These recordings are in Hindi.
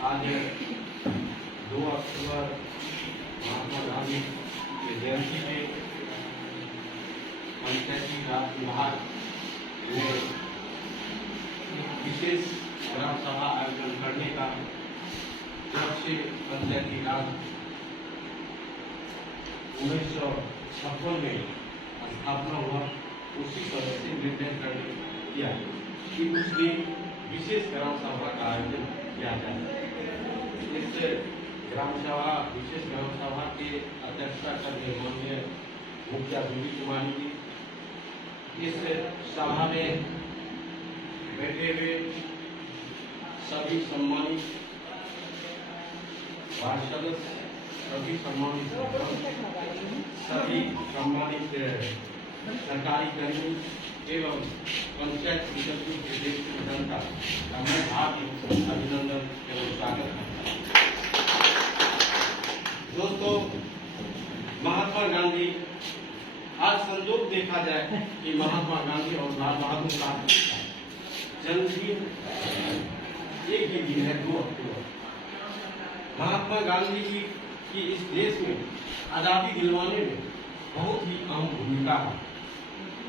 आज 2 अक्टूबर महात्मा गांधी की जयंती पे पंचायती राज विभाग ने विशेष ग्राम सभा आयोजन करने का जब से पंचायती राज 1956 में स्थापना हुआ उसी तरह से निर्णय करने किया कि उस दिन विशेष ग्राम सभा का आयोजन किया जाए। इस ग्राम सभा विशेष ग्राम सभा के अध्यक्षता करने माननीय मुखिया बीबी कुमारी जी, इस सभा में बैठे हुए सभी सम्मानित वार्ड सदस्य, सभी सम्मानित सरकारी कर्मी एवं पंचायत समिति के देश की जनता का मैं हार्दिक अभिनंदन एवं स्वागत करता हूँ। दोस्तों, महात्मा गांधी, आज संजोग देखा जाए कि महात्मा गांधी और लाल बहादुर शास्त्री जन्मदिन एक ही दिन है, 2 अक्टूबर। महात्मा गांधी जी की इस देश में आजादी दिलवाने में बहुत ही अहम भूमिका है।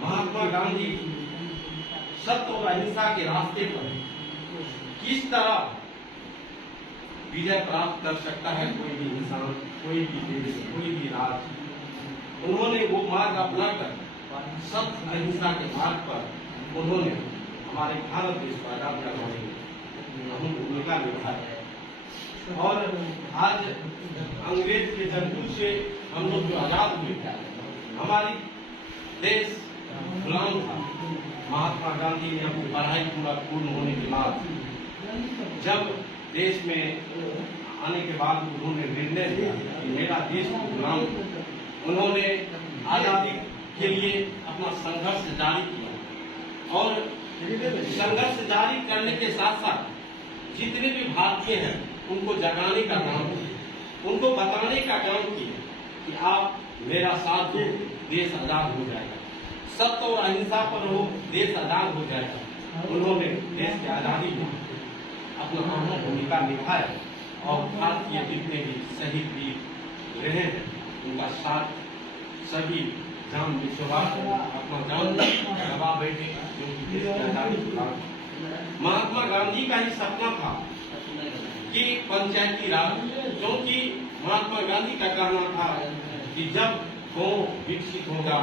महात्मा गांधी सत्य और अहिंसा के रास्ते पर किस तरह विजय प्राप्त कर सकता है कोई भी इंसान, कोई भी देश, कोई भी राज्य, उन्होंने वो मार्ग अपनाकर सत्य अहिंसा के मार्ग पर उन्होंने हमारे भारत देश को आजाद करवाने में अहम भूमिका निभाई है। और आज अंग्रेज के जंतु से हम लोग जो आजाद हुए, हमारी देश गुलाम था। महात्मा गांधी ने अपनी पढ़ाई पूर्ण होने के बाद जब देश में आने के बाद उन्होंने निर्णय लिया कि मेरा देश गुलाम, उन्होंने आजादी के लिए अपना संघर्ष जारी किया और संघर्ष जारी करने के साथ साथ जितने भी भारतीय हैं उनको जगाने का काम किया, उनको बताने का काम किया कि आप मेरा साथ दो, देश आजाद हो जाएगा। सत्य और अहिंसा पर हो, देश आजाद हो जाएगा। उन्होंने देश की आजादी में अपना अहम भूमिका निभाया और भारतीय जितने भी शहीद वीर रहे हैं उनका साथ सभी जान विश्वास अपना जान गवा बैठे, क्योंकि देश की आजादी। महात्मा गांधी का ही सपना था कि पंचायती राज, क्योंकि महात्मा गांधी का कहना था कि जब गांव विकसित होगा,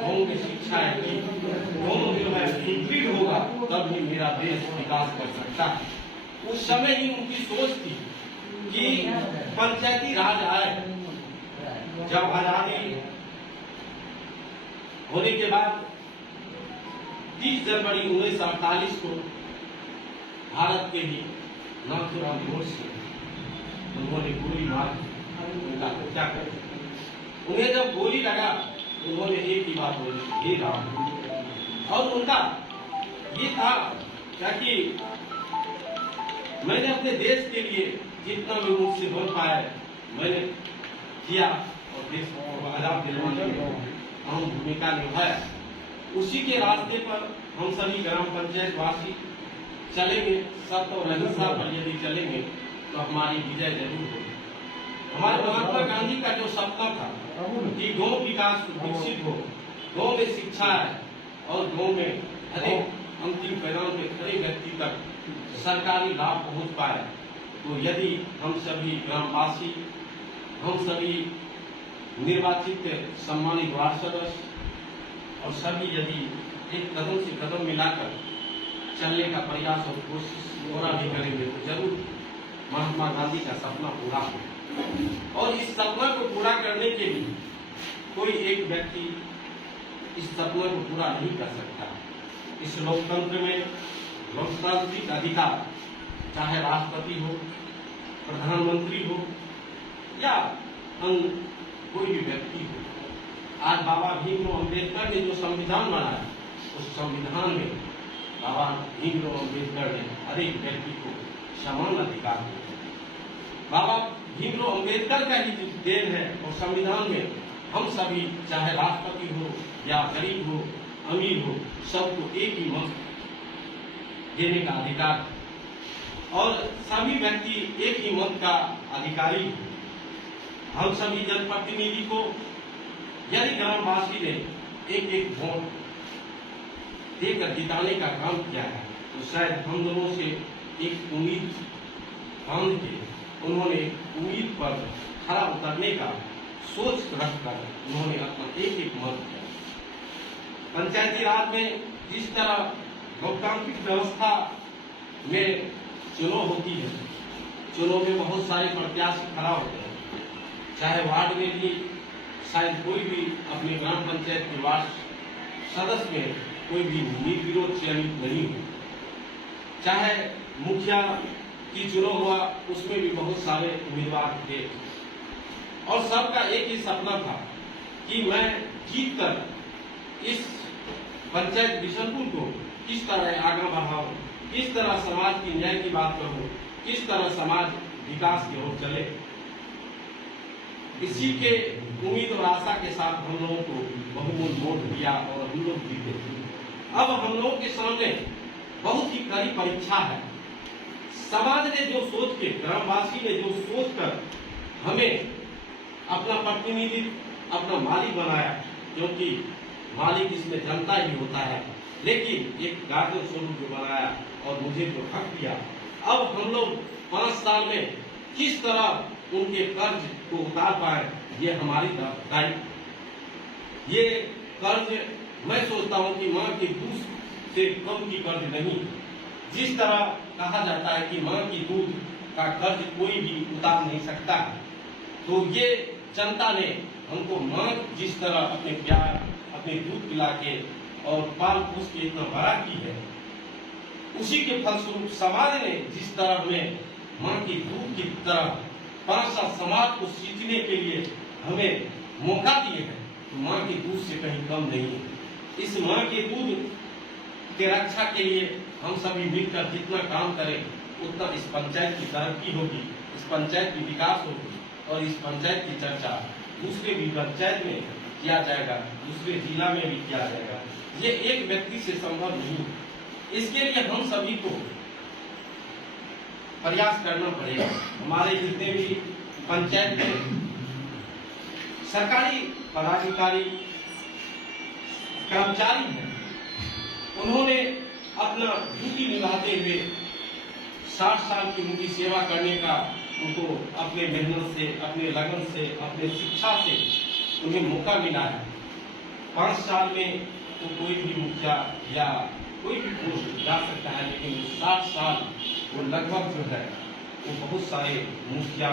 गांव में शिक्षा आएगी, गांव जो है सुदृढ़ होगा, तब ही मेरा देश विकास कर सकता है। उस समय ही उनकी सोच थी कि पंचायती राज आए। जब आजादी होने के बाद 30 जनवरी 1948 को भारत के ही नाथुराम गोडसे उन्होंने गोली मार उनका हत्या कर। उन्हें जब गोली लगा उन्होंने एक ही बात बोली, हे राम। और उनका ये था कि मैंने अपने देश के लिए जितना भी मुझसे हो पाया मैंने किया और देश को आजाद दिलवाने में अहम भूमिका निभाया। उसी के रास्ते पर हम सभी ग्राम पंचायत वासी चलेंगे। सत्य और अहिंसा पर यदि चलेंगे तो हमारी विजय जरूर होगी। हमारे महात्मा गांधी का जो सपना था कि गांव विकास विकसित हो, गांव में शिक्षा है और गांव में हर एक अंतिम पैगाम पे हर एक व्यक्ति तक सरकारी लाभ पहुंच पाए, तो यदि हम सभी ग्रामवासी, हम सभी निर्वाचित सम्मानित वार्ड सदस्य और सभी यदि एक कदम से कदम मिलाकर चलने का प्रयास और कोशिश पूरा भी करेंगे तो जरूर महात्मा गांधी का सपना पूरा हो। और इस सपना को पूरा करने के लिए कोई एक व्यक्ति इस सपना को पूरा नहीं कर सकता। इस लोकतंत्र में लोकतांत्रिक अधिकार, चाहे राष्ट्रपति हो, प्रधानमंत्री हो या कोई भी व्यक्ति हो, आज बाबा भीमराव अम्बेडकर ने जो संविधान बनाया, उस संविधान में बाबा भीमराव अम्बेडकर ने हर एक व्यक्ति को समान अधिकार दिया। बाबा भीमराव अम्बेडकर का ही जो देन है और संविधान में हम सभी, चाहे राष्ट्रपति हो या गरीब हो, अमीर हो, सबको एक ही मत देने का अधिकार। और सभी व्यक्ति एक ही मत का अधिकारी हैं। हम सभी जनप्रतिनिधि को यदि ग्रामवासी ने एक एक वोट देकर जिताने का काम किया है तो शायद हम दोनों से एक उम्मीद बांध के उन्होंने उम्मीद पर खरा उतरने का सोच रखकर उन्होंने अपना एक एक मत दिया। पंचायती राज में जिस तरह लोकतांत्रिक व्यवस्था में चुनाव होती है, चुनाव में बहुत सारे प्रत्याशी खड़ा होते हैं, चाहे वार्ड में भी शायद कोई भी अपने ग्राम पंचायत के वार्ड सदस्य में कोई भी निर्विरोध चयनित नहीं हो, चाहे मुखिया की चुनाव हुआ उसमें भी बहुत सारे उम्मीदवार थे और सबका एक ही सपना था कि मैं जीतकर इस पंचायत बिशनपुर को किस तरह आगे बढ़ाऊं, किस तरह समाज की न्याय की बात करूं, किस तरह समाज विकास की ओर चले। इसी के उम्मीद और आशा के साथ हम लोगों को बहुमूल्य वोट दिया और हम लोग जीते। अब हम लोगों के सामने बहुत ही कड़ी परीक्षा है। समाज ने जो सोच के, ग्रामवासी ने जो सोच कर हमें अपना प्रतिनिधि, अपना मालिक बनाया, क्योंकि मालिक इसमें जनता ही होता है, लेकिन एक गार्जियन स्वरूप जो बनाया और मुझे जो हक दिया, अब हम लोग 5 साल में किस तरह उनके कर्ज को उतार पाए, ये हमारी दायित्व। ये कर्ज मैं सोचता हूँ कि माँ के दूध से कम की कर्ज नहीं। जिस तरह कहा जाता है कि माँ की दूध का कर्ज कोई भी उतार नहीं सकता, तो ये जनता ने हमको माँ जिस तरह अपने प्यार, अपने दूध पिला के और पाल पोस के इतना बड़ा की है, उसी के फलस्वरूप समाज ने जिस तरह हमें माँ की दूध की तरह 5 साल समाज को सींचने के लिए हमें मौका दिए हैं, तो माँ के दूध से कहीं कम नहीं है। इस माँ के दूध के रक्षा के लिए हम सभी मिलकर जितना काम करें उतना इस पंचायत की तरक्की होगी, इस पंचायत की विकास होगी और इस पंचायत की चर्चा दूसरे भी पंचायत में किया जाएगा, दूसरे जिला में भी किया जाएगा। ये एक व्यक्ति से संभव नहीं। इसके लिए हम सभी को प्रयास करना पड़ेगा। हमारे जितने भी पंचायत में सरकारी पदाधिकारी, कर्मचारी हैं, उन्होंने अपना ड्यूटी निभाते हुए 60 साल की उनकी सेवा करने का उनको अपने मेहनत से, अपने लगन से, अपने शिक्षा से उन्हें मौका मिला है। 5 साल में तो कोई भी मुखिया या कोई भी पोस्ट जा सकता है, लेकिन 60 साल वो लगभग जो है वो बहुत सारे मुखिया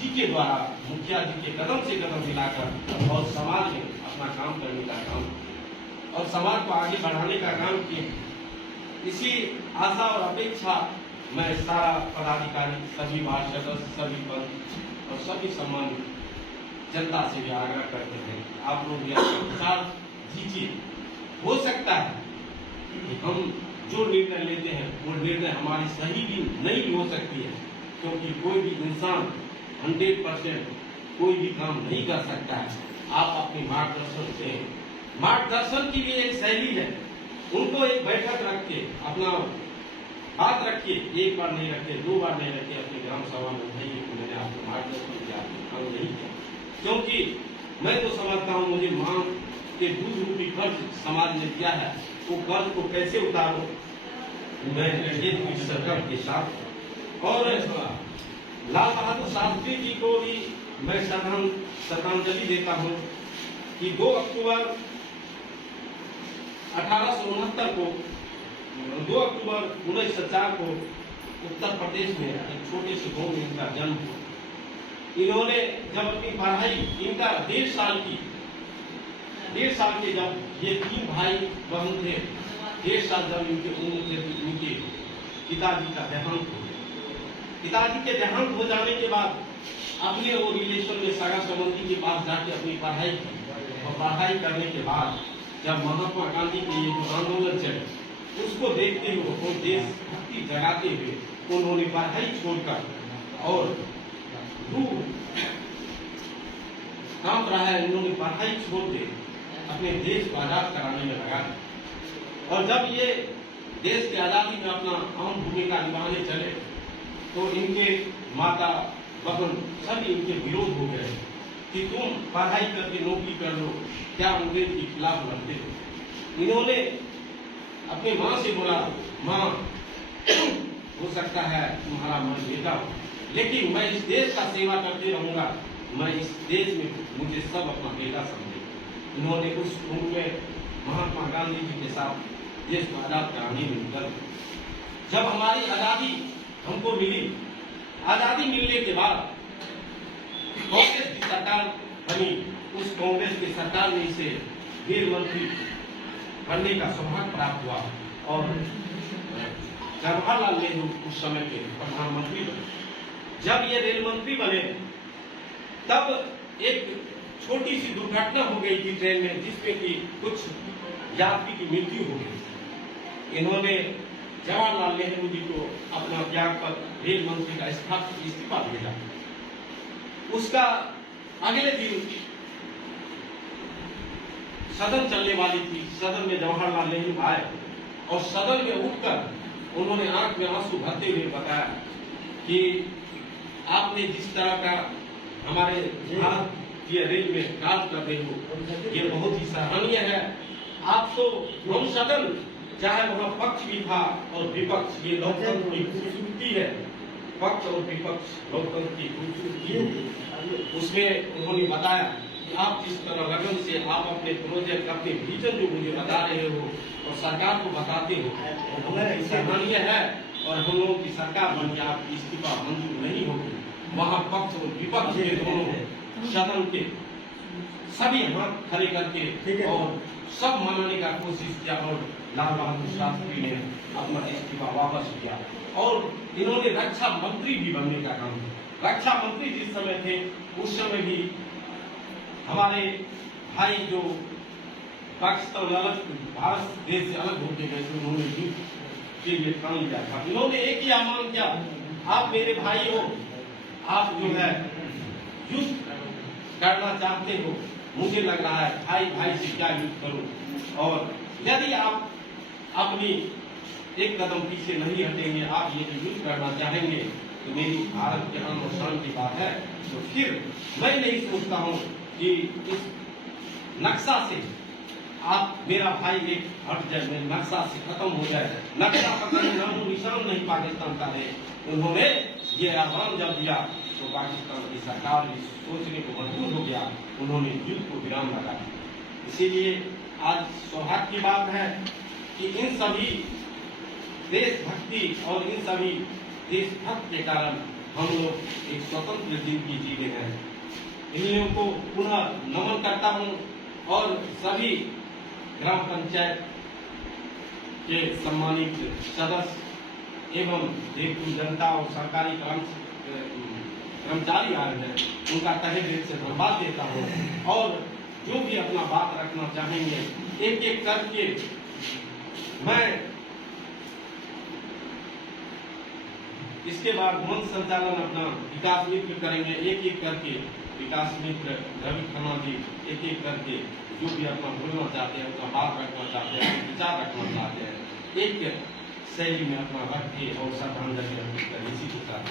जी के द्वारा, मुखिया जी के कदम से कदम मिलाकर और समाज में अपना काम करने का काम और समाज को आगे बढ़ाने का काम किए। इसी आशा और अपेक्षा मैं सारा पदाधिकारी, सभी वार्ड सदस्य, सभी पंच और सभी सम्मानित जनता से भी आग्रह करते हैं, आप लोग भी अपने विचार दीजिए। हो सकता है कि हम जो निर्णय लेते हैं वो निर्णय हमारी सही भी नहीं भी हो सकती है, क्योंकि कोई भी इंसान 100% कोई भी काम नहीं कर सकता है। आप अपने मार्गदर्शन से, मार्गदर्शन की भी एक शैली है, उनको एक बैठक रख के अपना बात रखिए, एक बार नहीं रखे, 2 बार नहीं रखे, अपने ग्राम सभा में बताइए कि मैंने आपको मार्गदर्शन किया, काम नहीं किया। क्योंकि मैं तो समझता हूँ मुझे माँ के दूध रूपी कर्ज समाज ने दिया है, वो कर्ज को कैसे उतारो मैं ये सरकार के साथ। और लाल बहादुर शास्त्री जी को भी मैं श्रद्धांजलि देता हूँ कि 2 अक्टूबर 1869 को, 2 अक्टूबर 1904 को उत्तर प्रदेश में एक छोटे से गांव में इनका जन्म हुआ। इन्होंने जब अपनी पढ़ाई, इनका 1.5 साल की, 1.5 साल के जब ये 3 भाई बहन थे, 1.5 साल जब इनके उम्र थे, इनके पिताजी का देहांत हो गया। पिताजी के देहांत हो जाने के बाद अपने वो रिलेशन में सगा संबंधी के पास जाके अपनी पढ़ाई की और पढ़ाई करने के बाद जब महात्मा गांधी के ये जो आंदोलन चले उसको देखते हुए, वो देशभक्ति जगाते हुए उन्होंने पढ़ाई छोड़कर और काम रहा है, उन्होंने पढ़ाई छोड़ के अपने देश को आजाद कराने में लगा। और जब ये देश की आजादी में अपना अहम भूमिका निभाने चले तो इनके माता बहन सभी इनके विरोध हो गए कि तुम पढ़ाई करके नौकरी कर लो, क्या अंग्रेज के खिलाफ लड़ते हो। इन्होंने अपनी माँ से बोला, माँ हो सकता है तुम्हारा मन बेटा हो, लेकिन मैं इस देश का सेवा करते रहूंगा, मैं इस देश में मुझे सब अपना बेटा समझे। इन्होंने उस उम्र में महात्मा गांधी जी के साथ देश को आजाद कराने में निकल। जब हमारी आजादी हमको मिली, आजादी मिलने के बाद कांग्रेस की सरकार बनी, उस कांग्रेस की सरकार में इसे रेल मंत्री बनने का सौभाग्य प्राप्त हुआ और जवाहरलाल नेहरू उस समय के प्रधानमंत्री बने। जब ये रेल मंत्री बने तब एक छोटी सी दुर्घटना हो गई थी ट्रेन में, जिसमें कि कुछ यात्री की मृत्यु हो गई। इन्होंने जवाहरलाल नेहरू जी को अपना त्याग पर रेल मंत्री का इस्तीफा भेजा। उसका अगले दिन सदन चलने वाली थी। सदन में जवाहरलाल नेहरू आए और सदन में उठकर उन्होंने आंख में आंसू भरते हुए बताया कि आपने जिस तरह का हमारे भारतीय रेल में कार्य कर रहे हो, ये बहुत ही सराहनीय है। आप तो हम सदन, चाहे वहाँ पक्ष भी था और विपक्ष, ये लोकतंत्र की खूबसूरती है, पक्ष और विपक्ष लोकतंत्र की खूबसूरती है। उसमें उन्होंने बताया कि आप जिस तरह लगन से आप अपने प्रोजेक्ट, अपने विजन जो मुझे बता रहे हो और सरकार को बताते हो, वो बहुत सराहनीय है और हम लोगों की सरकार बन के आपकी इस्तीफा मंजूर नहीं होगी। वहाँ पक्ष और विपक्ष के दोनों सदन के सभी हाथ खड़े करके और सब मनाने का कोशिश किया और लाल बहादुर शास्त्री ने अपना इस्तीफा वापस किया और इन्होंने रक्षा मंत्री भी बनने का काम किया। रक्षा मंत्री जिस समय थे उस समय भी हमारे भाई जो पाकिस्तान अलग, भारत देश से अलग होके गए थे, उन्होंने युद्ध के लिए काम किया था। इन्होंने एक ही आह्वान किया, आप मेरे भाई हो, आप जो है युद्ध करना चाहते हो, मुझे लग रहा है भाई भाई से क्या युद्ध करूं, और यदि आप अपनी एक कदम पीछे नहीं हटेंगे, आप ये युद्ध करना चाहेंगे तो मेरी भारत के आन और शान की बात है। तो फिर मैं नहीं सोचता हूँ कि इस नक्शा से आप मेरा भाई एक हट जाए, नक्शा से खत्म हो जाए, नक्शा पकड़ने नामो निशान नहीं पाकिस्तान का है। उन्होंने ये आह्वान जब दिया तो पाकिस्तान की सरकार भी सोचने को मजबूर हो गया, उन्होंने युद्ध को विराम लगा। इसीलिए आज सौभाग्य की बात है कि इन सभी देशभक्ति और इन सभी देशभक्त के कारण हम लोग एक स्वतंत्र जिंदगी जी रहे हैं। इन लोगों को पुनः नमन करता हूँ और सभी ग्राम पंचायत के सम्मानित सदस्य एवं देवपुर जनता और सरकारी कर्मचारी आ रहे हैं, उनका तहे दिल से धन्यवाद देता हूँ। और जो भी अपना बात रखना चाहेंगे एक एक करके मैं इसके बाद मंच संचालन अपना विकास मित्र करेंगे। एक एक करके विकास मित्र रवि खन्ना जी एक एक करके जो भी अपना बोलना चाहते हैं, अपना बात रखना चाहते हैं, विचार रखना चाहते हैं, एक शैली में अपना रख के और श्रद्धांजलि अर्पित करें। इसी के साथ